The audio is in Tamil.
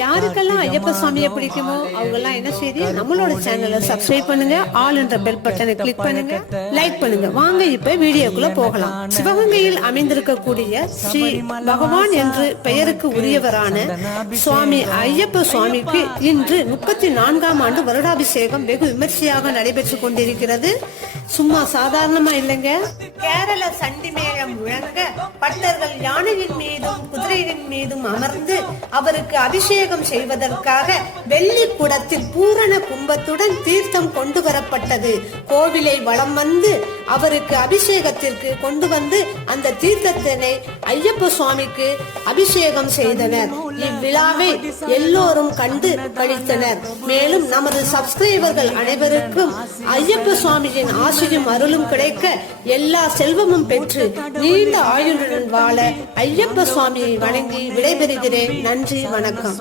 யாருக்கெல்லாம் ஐயப்ப சுவாமியை பிடிக்குமோ அவங்க எல்லாம் என்ன செய்யுது, நம்மளோட சேனலை சப்ஸ்கிரைப் பண்ணுங்க, ஆல் என்ற பெல் பட்டனை கிளிக் பண்ணுங்க, லைக் பண்ணுங்க. வாங்க இப்ப வீடியோக்குள்ள போகலாம். சிவகங்கையில் அமைந்திருக்கக்கூடிய ஸ்ரீ பகவான் என்று பெயருக்கு உரியவரான சுவாமி ஐயப்ப சுவாமிக்கு இன்று 34ஆம் ஆண்டு வருடாபிஷேகம் வெகு விமர்சையாக நடைபெற்றுக் கொண்டிருக்கிறது. சும்மா சாதாரணமா இல்லைங்க. கேரள சண்டி மேளம் முழங்க பட்டர்கள் யானையின் மீதும் குதிரையின் மீதும் அமர்ந்து அவருக்கு அபிஷேகம் செய்வதற்காக வெள்ளி குடத்தில் பூரண கும்பத்துடன் தீர்த்தம் கொண்டு வரப்பட்டது. கோவிலை வலம் வந்து அவருக்கு அபிஷேகத்திற்கு கொண்டு வந்து அந்த தீர்த்தத்தினை ஐயப்ப சுவாமிக்கு அபிஷேகம் செய்தனர். இவ்விழாவை எல்லோரும் கண்டு கழித்தனர். மேலும் நமது சப்ஸ்கிரைபர்கள் அனைவருக்கும் ஐயப்ப சுவாமியின் ஆசையும் அருளும் கிடைக்க, எல்லா செல்வமும் பெற்று நீண்ட ஆயுளுடன் வாழ ஐயப்ப சுவாமியை வணங்கி விடைபெறுகிறேன். நன்றி, வணக்கம்.